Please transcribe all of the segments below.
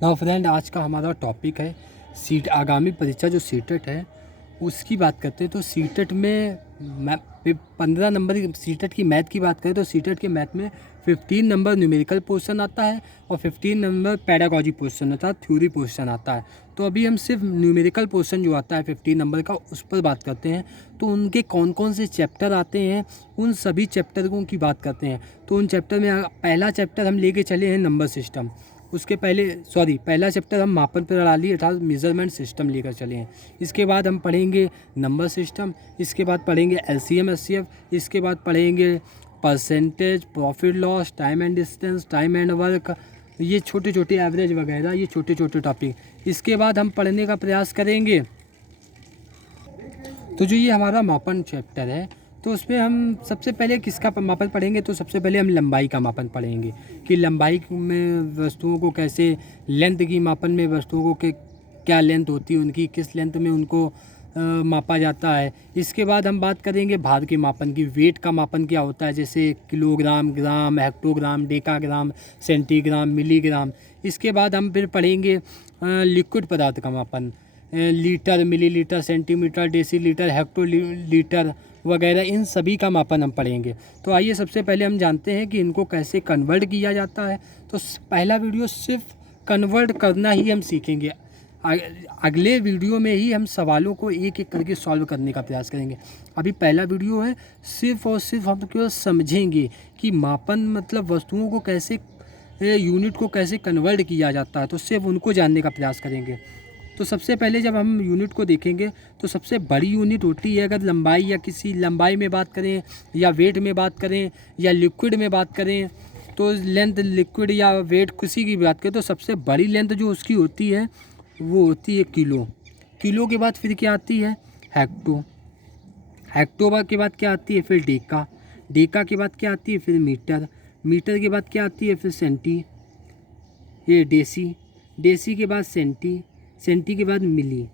Now friend, आज का हमारा टॉपिक है सीट आगामी परीक्षा जो सीटेट है उसकी बात करते हैं। तो सीटेट में 15 नंबर की सीटेट की मैथ की बात करें तो सीटेट के मैथ में 15 नंबर न्यूमेरिकल पोर्शन आता है और 15 नंबर पैडागॉजी पोर्शन आता है, थ्योरी पोर्शन आता है। तो अभी हम सिर्फ न्यूमेरिकल पोर्शन जो आता है 15 नंबर का उस पर बात करते हैं। तो उनके कौन कौन से चैप्टर आते हैं उन सभी चैप्टरों की बात करते हैं। तो उन चैप्टर में पहला चैप्टर हम लेके चले हैं नंबर सिस्टम। उसके पहला चैप्टर हम मापन प्रणाली अर्थात मेजरमेंट सिस्टम लेकर चले हैं। इसके बाद हम पढ़ेंगे नंबर सिस्टम, इसके बाद पढ़ेंगे एलसीएम एचसीएफ, इसके बाद पढ़ेंगे percentage, profit loss, time and distance, time and work, ये छोटे छोटे एवरेज वगैरह, ये छोटे छोटे टॉपिक। इसके बाद हम पढ़ने का प्रयास करेंगे। तो जो ये हमारा मापन चैप्टर है तो उसमें हम सबसे पहले किसका मापन पढ़ेंगे। तो सबसे पहले हम लंबाई का मापन पढ़ेंगे कि लंबाई में वस्तुओं को कैसे, लेंथ की मापन में वस्तुओं को क्या लेंथ होती है उनकी, किस लेंथ में उनको मापा जाता है। इसके बाद हम बात करेंगे भार के मापन की, वेट का मापन क्या होता है, जैसे किलोग्राम, ग्राम, हेक्टोग्राम, डेकाग्राम, सेंटीग्राम, मिलीग्राम। इसके बाद हम फिर पढ़ेंगे लिक्विड पदार्थ का मापन, litre, millilitre, centimetre, decilitre, hectolitre वगैरह, इन सभी का मापन हम पढ़ेंगे। तो आइए सबसे पहले हम जानते हैं कि इनको कैसे कन्वर्ट किया जाता है। तो पहला वीडियो सिर्फ कन्वर्ट करना ही हम सीखेंगे। अगले वीडियो में ही हम सवालों को एक एक करके सॉल्व करने का प्रयास करेंगे। अभी पहला वीडियो है, सिर्फ और सिर्फ हम केवल समझेंगे कि मापन मतलब वस्तुओं को कैसे, यूनिट को कैसे कन्वर्ट किया जाता है, तो सिर्फ उनको जानने का प्रयास करेंगे। तो सबसे पहले जब हम यूनिट को देखेंगे तो सबसे बड़ी यूनिट होती है, अगर लंबाई या किसी लंबाई में बात करें या वेट में बात करें या लिक्विड में बात करें, तो लेंथ, लिक्विड या वेट किसी की बात करें तो सबसे बड़ी लेंथ जो उसकी होती है वो होती है किलो। किलो के बाद फिर क्या आती है हेक्टो, हेक्टो के बाद क्या आती है फिर डेका, डेका के बाद क्या आती है फिर मीटर, मीटर के बाद क्या आती है फिर सेंटी, ये डेसी, डेसी के बाद सेंटी, सेंटी के बाद मिली।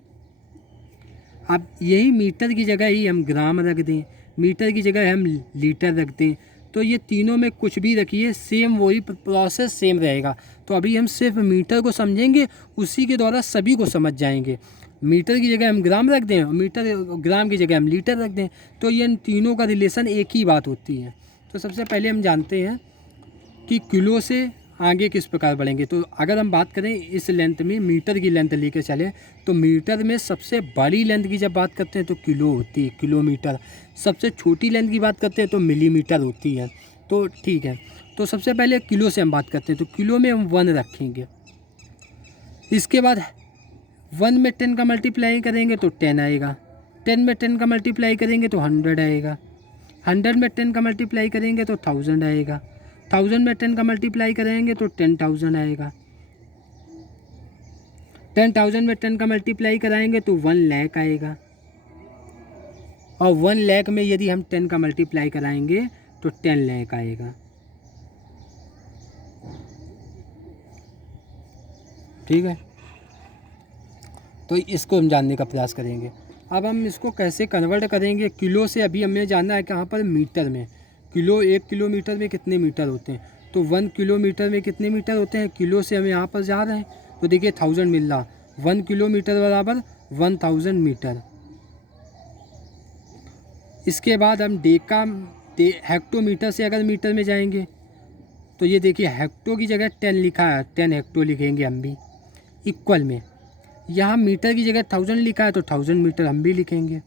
अब यही मीटर की जगह ही हम ग्राम रख दें, मीटर की जगह हम लीटर रख दें, तो ये तीनों में कुछ भी रखिए सेम वही प्रोसेस सेम रहेगा। तो अभी हम सिर्फ मीटर को समझेंगे, उसी के द्वारा सभी को समझ जाएंगे। मीटर की जगह हम ग्राम रख दें, मीटर ग्राम की जगह हम लीटर रख दें, तो ये इन तीनों का रिलेशन एक ही बात होती है। तो सबसे पहले हम जानते हैं कि किलो से आगे किस प्रकार बढ़ेंगे। तो अगर हम बात करें इस लेंथ में, मीटर की लेंथ लेकर चले तो मीटर में सबसे बड़ी लेंथ की जब बात करते हैं तो किलो होती है, किलोमीटर। सबसे छोटी लेंथ की बात करते हैं तो मिलीमीटर होती है। तो ठीक है, तो सबसे पहले किलो से हम बात करते हैं, तो किलो में हम 1 रखेंगे। इसके बाद 1 में 10 का मल्टीप्लाई करेंगे तो 10 आएगा, 10 में 10 का मल्टीप्लाई करेंगे तो 100 आएगा, 100 में 10 का मल्टीप्लाई करेंगे तो 1000 आएगा, 1000 में 10 का मल्टीप्लाई करेंगे तो 10,000 आएगा, 10,000 में 10 का मल्टीप्लाई कराएंगे तो 1 लाख आएगा, और 1 लाख में यदि हम 10 का मल्टीप्लाई कराएंगे तो 10 लाख आएगा। ठीक है, तो इसको हम जानने का प्रयास करेंगे। अब हम इसको कैसे कन्वर्ट करेंगे किलो से, अभी हमें जानना है कहाँ पर, मीटर में। किलो, 1 किलोमीटर में कितने मीटर होते हैं, तो 1 किलोमीटर में कितने मीटर होते हैं। किलो से हम यहाँ पर जा रहे हैं तो देखिए 1000 मिल रहा, 1 किलोमीटर बराबर 1000 मीटर। इसके बाद हम हेक्टोमीटर से अगर मीटर में जाएंगे तो ये देखिए हेक्टो की जगह 10 लिखा है, 10 हेक्टो लिखेंगे हम भी, इक्वल में यहाँ मीटर की जगह 1000 लिखा है तो 1000 मीटर हम भी लिखेंगे।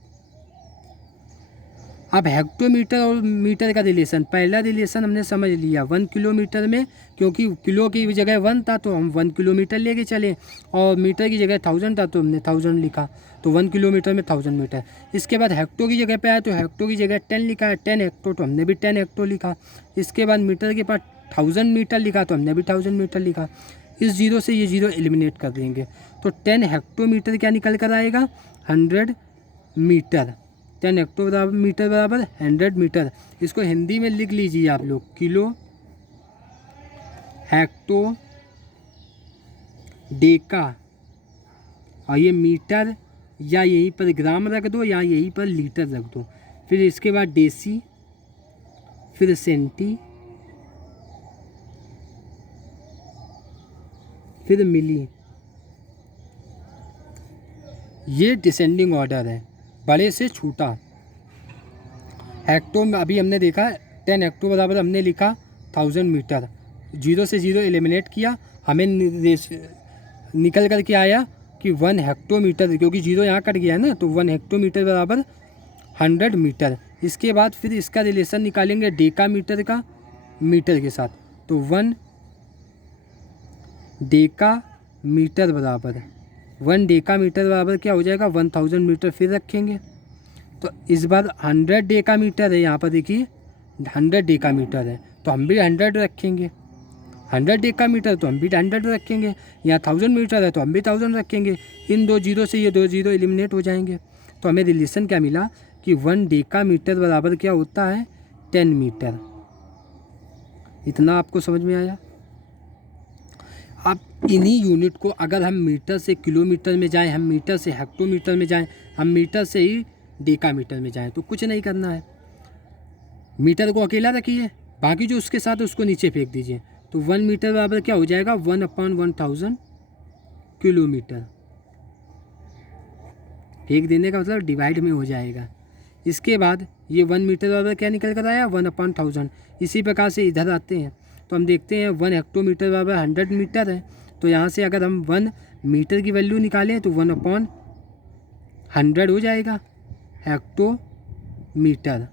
अब हेक्टोमीटर और मीटर का रिलेशन, पहला रिलेशन हमने समझ लिया 1 किलोमीटर में, क्योंकि किलो की जगह 1 था तो हम 1 किलोमीटर लेके चले, और मीटर की जगह 1000 था तो हमने 1000 लिखा, तो 1 किलोमीटर में 1000 मीटर। इसके बाद हेक्टो की जगह पे आया तो हेक्टो की जगह 10 लिखा है, 10 हेक्टो तो हमने भी 10 हेक्टो लिखा। इसके बाद मीटर के पास 1000 मीटर लिखा तो हमने भी 1000 मीटर लिखा। इस जीरो से ये जीरो एलिमिनेट कर देंगे तो 10 हेक्टोमीटर क्या निकल कर आएगा 100 मीटर, 10 हेक्टोमीटर बराबर 100 मीटर। इसको हिंदी में लिख लीजिए आप लोग, किलो, हेक्टो, डेका, और ये मीटर या यहीं पर ग्राम रख दो या यहीं पर लीटर रख दो। फिर इसके बाद डेसी, फिर सेंटी, फिर मिली। ये डिसेंडिंग ऑर्डर है, बड़े से छोटा। हेक्टो में अभी हमने देखा 10 हेक्टो बराबर हमने लिखा 1000 मीटर। 0 से 0 एलिमिनेट किया, हमें निकल कर के आया कि 1 हेक्टोमीटर, क्योंकि 0 यहाँ कट गया है ना, तो 1 हेक्टोमीटर बराबर 100 मीटर। इसके बाद फिर इसका रिलेशन निकालेंगे डेका मीटर का मीटर के साथ, तो 1 डेका मीटर बराबर 1 डेका मीटर बराबर क्या हो जाएगा 1000 मीटर। फिर रखेंगे तो इस बार 100 डेका मीटर है, यहाँ पर देखिए 100 डेका मीटर है, तो हम भी 100 रखेंगे। 100 डेका मीटर तो हम भी 100 रखेंगे। यहाँ 1000 मीटर है तो हम भी 1000 रखेंगे। इन 2 जीरो से ये 2 जीरो एलिमिनेट हो जाएंगे। तो हमें रिलेशन क्या मिला कि 1 डेका मीटर बराबर क्या होता है 10 मीटर। इतना आपको समझ में आया। अब इन्हीं यूनिट को अगर हम मीटर से किलोमीटर में जाएं, हम मीटर से हेक्टोमीटर में जाएं, हम मीटर से ही डेका मीटर में जाएं, तो कुछ नहीं करना है, मीटर को अकेला रखिए, बाकी जो उसके साथ उसको नीचे फेंक दीजिए। तो 1 मीटर बराबर क्या हो जाएगा 1/1000 किलोमीटर। फेंक देने का मतलब डिवाइड में हो जाएगा। इसके बाद ये 1 मीटर बराबर क्या निकल कर आया 1/1000। इसी प्रकार से इधर आते हैं तो हम देखते हैं 1 हेक्टोमीटर बराबर 100 मीटर है। तो यहाँ से अगर हम 1 मीटर की वैल्यू निकालें तो 1/100 हो जाएगा हेक्टोमीटर।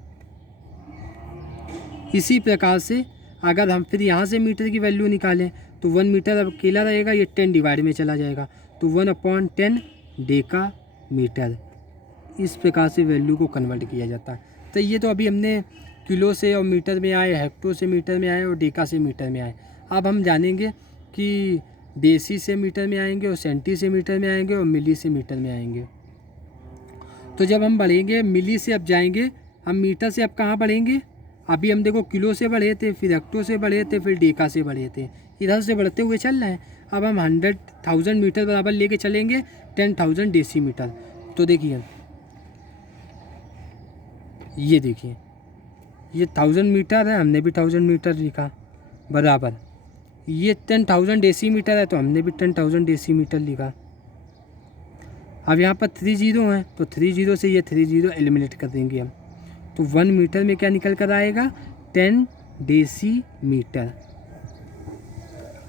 इसी प्रकार से अगर हम फिर यहाँ से मीटर की वैल्यू निकालें तो 1 मीटर अब अकेला रहेगा, ये 10 डिवाइड में चला जाएगा, तो 1/10 डेका मीटर। इस प्रकार से वैल्यू को कन्वर्ट किया जाता है। तो ये तो अभी हमने किलो से और मीटर में आए, हेक्टो से मीटर में आए और डेका से मीटर में आए। अब हम जानेंगे कि डेसी से मीटर में आएंगे और सेंटी से मीटर में आएंगे और मिली से मीटर में आएंगे। तो जब हम बढ़ेंगे मिली से अब जाएंगे, हम मीटर से अब कहाँ बढ़ेंगे, अभी हम देखो किलो से बढ़े थे, फिर हेक्टो से बढ़े थे, फिर डेका से बढ़े थे, इधर से बढ़ते हुए चल रहे हैं। अब हम 100,000 मीटर बराबर लेके चलेंगे 10,000 डेसी मीटर। तो देखिए ये देखिए ये 1000 मीटर है, हमने भी 1000 मीटर लिखा बराबर, ये 10,000 डेसी मीटर है तो हमने भी 10,000 डेसी मीटर लिखा। अब यहाँ पर 3 जीरो हैं तो 3 जीरो से ये 3 जीरो एलिमिनेट कर देंगे हम, तो 1 मीटर में क्या निकल कर आएगा 10 डेसी मीटर।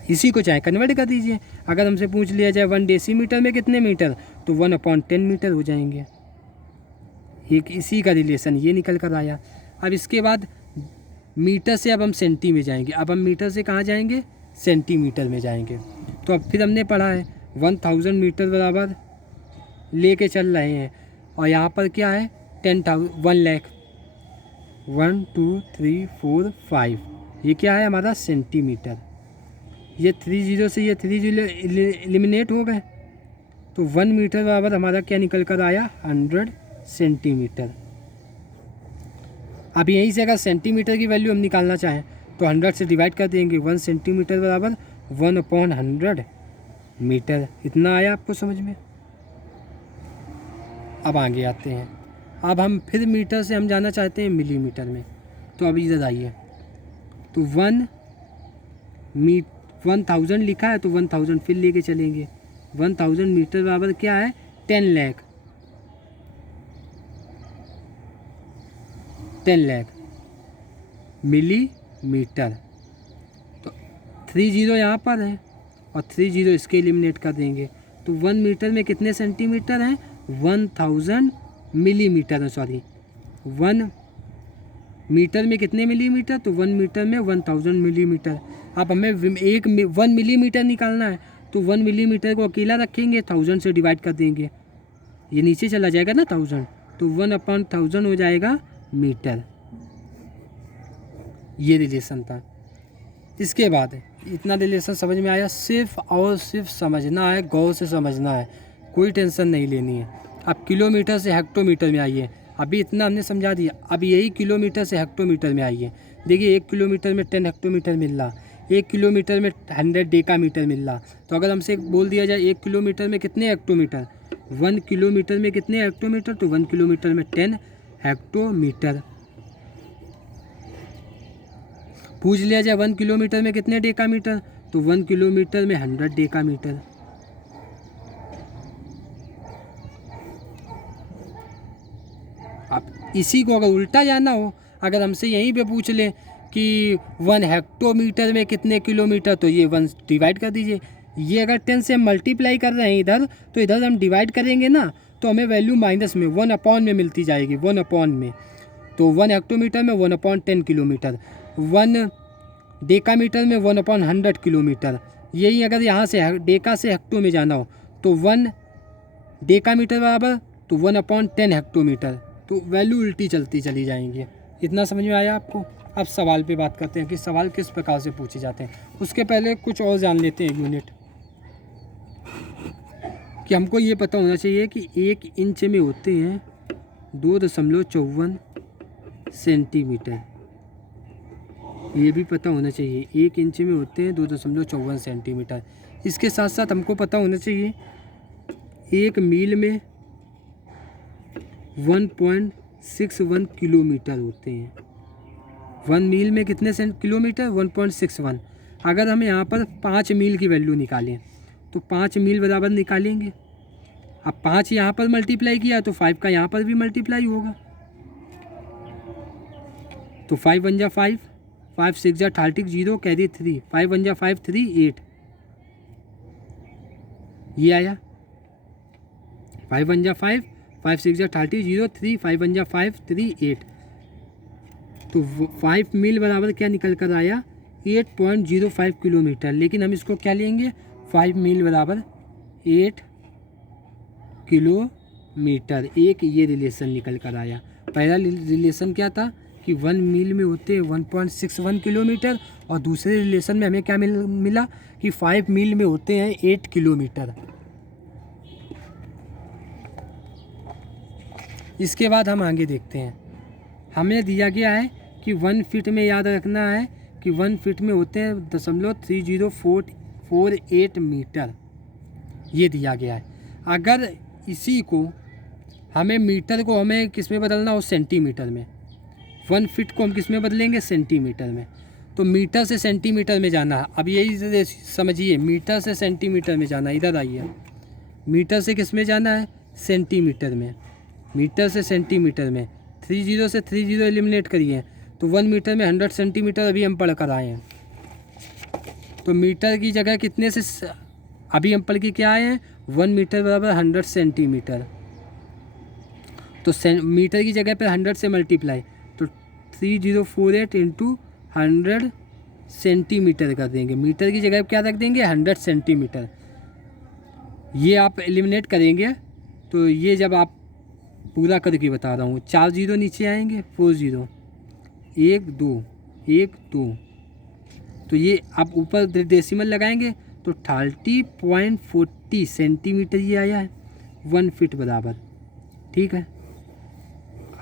इसी को चाहे कन्वर्ट कर दीजिए, अगर हमसे पूछ लिया जाए 1 डेसी मीटर में कितने मीटर, तो 1/10 मीटर हो जाएंगे। एक इसी का रिलेशन ये निकल कर आया। अब इसके बाद मीटर से अब हम सेंटी में जाएंगे। अब हम मीटर से कहाँ जाएंगे सेंटीमीटर में जाएंगे। तो अब फिर हमने पढ़ा है 1000 मीटर बराबर लेके चल रहे हैं और यहाँ पर क्या है 10,000 1 लाख 1 2 3 4 5 ये क्या है हमारा सेंटीमीटर। ये 3 जीरो से ये 3 जीरो एलिमिनेट हो गए, तो 1 मीटर बराबर हमारा क्या निकल कर आया 100 सेंटीमीटर। अब यहीं से अगर सेंटीमीटर की वैल्यू हम निकालना चाहें तो 100 से डिवाइड कर देंगे, 1 सेंटीमीटर बराबर 1/100 मीटर। इतना आया आपको समझ में। अब आगे आते हैं, अब हम फिर मीटर से हम जाना चाहते हैं मिलीमीटर में। तो अब इधर आइए, तो 1000 लिखा है तो 1000 फिर लेके चलेंगे। 1000 मीटर बराबर क्या है 10 लाख 10 लाख मिलीमीटर। तो 3 जीरो यहाँ पर है और 3 जीरो इसके एलिमिनेट कर देंगे, तो 1 मीटर में कितने सेंटीमीटर हैं 1000 मिलीमीटर है, सॉरी 1 मीटर में कितने मिलीमीटर, तो 1 मीटर में 1000 मिलीमीटर। अब हमें 1 मिलीमीटर निकालना है तो 1 मिलीमीटर को अकेला रखेंगे, 1000 से डिवाइड कर देंगे, ये नीचे चला जाएगा ना 1000, तो 1/1000 हो जाएगा मीटर। ये रिलेशन था। इसके बाद इतना रिलेशन समझ में आया, सिर्फ और सिर्फ समझना है, गौर से समझना है, कोई टेंशन नहीं लेनी है। अब किलोमीटर से हेक्टोमीटर में आइए, अभी इतना हमने समझा दिया, अब यही किलोमीटर से हेक्टोमीटर में आइए। देखिए 1 किलोमीटर में 10 हेक्टोमीटर मिल रहा, 1 किलोमीटर में 100 डेका मीटर मिल रहा। तो अगर हमसे बोल दिया जाए 1 किलोमीटर में कितने हेक्टोमीटर, 1 किलोमीटर में कितने हेक्टोमीटर, तो 1 किलोमीटर में 10 हेक्टोमीटर। पूछ लिया जाए 1 किलोमीटर में कितने डेका मीटर, तो तो 1 किलोमीटर में 100 डेकामीटर। अब इसी को अगर उल्टा जानना हो, अगर हमसे यहीं पे पूछ ले कि 1 हेक्टोमीटर में कितने किलोमीटर, तो ये 1 डिवाइड कर दीजिए। ये अगर 10 से हम मल्टीप्लाई कर रहे हैं इधर, तो इधर हम डिवाइड करेंगे ना, तो हमें वैल्यू माइनस में 1 अपॉन में मिलती जाएगी, 1 अपॉन में। तो 1 हेक्टोमीटर में 1 अपॉन 10 किलोमीटर, 1 डेकामीटर में 1 अपॉन 100 किलोमीटर। यही अगर यहाँ से डेका से हेक्टो में जाना हो तो 1 डेकामीटर बराबर तो 1 अपॉन 10 हेक्टोमीटर। तो वैल्यू उल्टी चलती चली जाएंगी। इतना समझ में आया आपको? अब सवाल पे बात करते हैं कि सवाल किस प्रकार से पूछे जाते हैं। उसके पहले कुछ और जान लेते हैं यूनिट, कि हमको ये पता होना चाहिए कि 1 इंच में होते हैं 2.54 सेंटीमीटर। ये भी पता होना चाहिए, 1 इंच में होते हैं 2.54 सेंटीमीटर। इसके साथ साथ हमको पता होना चाहिए 1 मील में 1.61 किलोमीटर होते हैं। 1 मील में कितने किलोमीटर? 1.61। अगर हम यहाँ पर 5 मील की वैल्यू निकालें तो 5 मील बराबर निकालेंगे। अब 5 यहाँ पर मल्टीप्लाई किया तो 5 का यहाँ पर भी मल्टीप्लाई होगा। तो 5 1 जा 5, 5 6 जा 30, 0 कैरी 3, 5 1 जा 5 3 8। ये आया 5 1 जा 5, 5 6 जा 30, 0 3, 5 1 जा 5 3 8। तो 5 मील बराबर क्या निकल कर आया? 8.05 किलोमीटर। लेकिन हम इसको क्या लेंगे? 5 मील बराबर 8 किलोमीटर। एक ये रिलेशन निकल कर आया। पहला रिलेशन क्या था कि 1 मील में होते हैं 1.61 किलोमीटर, और दूसरे रिलेशन में हमें क्या मिला कि 5 मील में होते हैं 8 किलोमीटर। इसके बाद हम आगे देखते हैं। हमें दिया गया है कि 1 फीट में, याद रखना है कि 1 फीट में होते हैं 0.3048 मीटर। ये दिया गया है। अगर इसी को हमें मीटर को हमें किस में बदलना हो? सेंटीमीटर में। 1 फीट को हम किस में बदलेंगे? सेंटीमीटर में। तो मीटर से सेंटीमीटर में जाना है। अब यही समझिए, मीटर से सेंटीमीटर में जाना। इधर आइए, मीटर से किस में जाना है? सेंटीमीटर में। मीटर से सेंटीमीटर में 30 से 30 एलिमिनेट करिए तो 1 मीटर में 100 सेंटीमीटर अभी हम पढ़ कर आए हैं। तो मीटर की जगह कितने से अभी हम पढ़ के क्या आए हैं? 1 मीटर बराबर 100 सेंटीमीटर। तो मीटर की जगह पर 100 से मल्टीप्लाई, तो 3048 इंटू 100 सेंटीमीटर कर देंगे। मीटर की जगह क्या रख देंगे? 100 सेंटीमीटर। ये आप एलिमिनेट करेंगे तो ये जब आप पूरा करके बता रहा हूँ, 4 0 नीचे आएंगे, 4 0 1 2 1 2। तो ये आप ऊपर डेसिमल लगाएंगे तो 30.40 सेंटीमीटर ये आया है 1 फीट बराबर। ठीक है,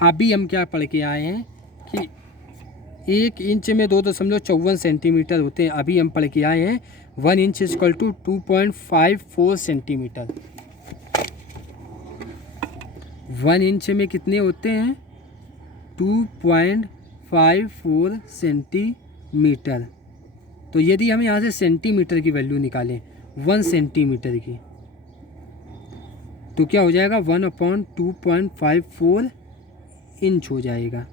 अभी हम क्या पढ़ के आए हैं कि 1 इंच में 2.54 सेंटीमीटर होते हैं। अभी हम पढ़ के आए हैं 1 inch equal to 2.54 centimetre. 1 inch में कितने होते हैं? 2.54 सेंटीमीटर। तो यदि हम यहाँ से सेंटीमीटर की वैल्यू निकालें 1 सेंटीमीटर की, तो क्या हो जाएगा? 1/2.54 इंच हो जाएगा।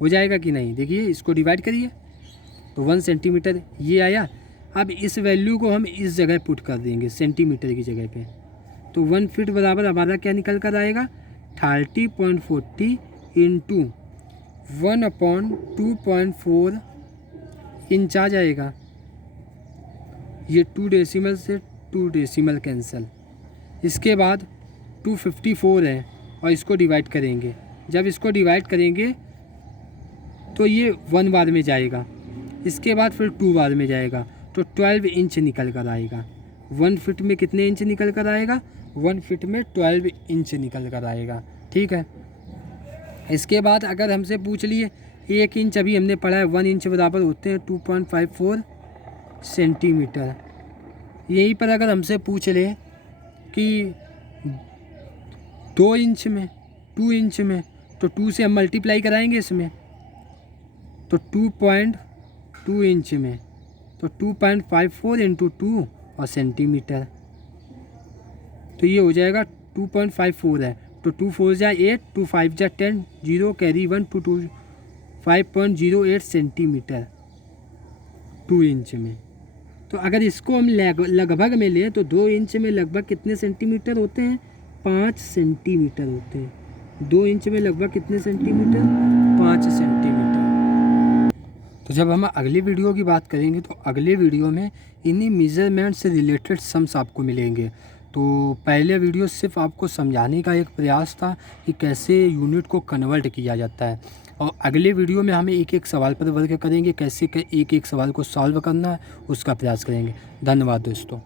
हो जाएगा कि नहीं? देखिए, इसको डिवाइड करिए तो 1 सेंटीमीटर ये आया। अब इस वैल्यू को हम इस जगह पुट कर देंगे सेंटीमीटर की जगह पे, तो 1 फीट बराबर हमारा क्या निकल कर आएगा? 30.40 इंटू 1/2.4 इंच आ जाएगा। ये 2 डेसिमल से 2 डेसिमल कैंसिल। इसके बाद 254 है और इसको डिवाइड करेंगे। जब इसको डिवाइड करेंगे तो ये 1 बार में जाएगा, इसके बाद फिर 2 बार में जाएगा, तो 12 इंच निकल कर आएगा। 1 फीट में कितने इंच निकल कर आएगा? 1 फीट में 12 इंच निकल कर आएगा। ठीक है, इसके बाद अगर हमसे पूछ लिए 1 इंच, अभी हमने पढ़ा है 1 इंच बराबर होते हैं 2.54 सेंटीमीटर। यहीं पर अगर हमसे पूछ ले कि 2 इंच में, 2 इंच में, तो 2 से हम मल्टीप्लाई कराएंगे इसमें, तो 2.2 इंच में तो 2.54 इंटू 2 और सेंटीमीटर, तो ये हो जाएगा 2.54 है, तो 2 4 जा 8, 2 5 जा 10, 0 कैरी 1 टू 2 5.08 सेंटीमीटर 2 इंच में। तो अगर इसको हम लगभग में लें तो 2 इंच में लगभग कितने सेंटीमीटर होते हैं? 5 सेंटीमीटर होते हैं। 2 इंच में लगभग कितने सेंटीमीटर? 5 सेंटीमीटर। तो जब हम अगली वीडियो की बात करेंगे तो अगले वीडियो में इन्हीं मेज़रमेंट से रिलेटेड सम्स आपको मिलेंगे। तो पहले वीडियो सिर्फ आपको समझाने का एक प्रयास था कि कैसे यूनिट को कन्वर्ट किया जाता है, और अगले वीडियो में हमें एक एक सवाल पर वर्क करेंगे, कैसे एक एक सवाल को सॉल्व करना है उसका प्रयास करेंगे। धन्यवाद दोस्तों।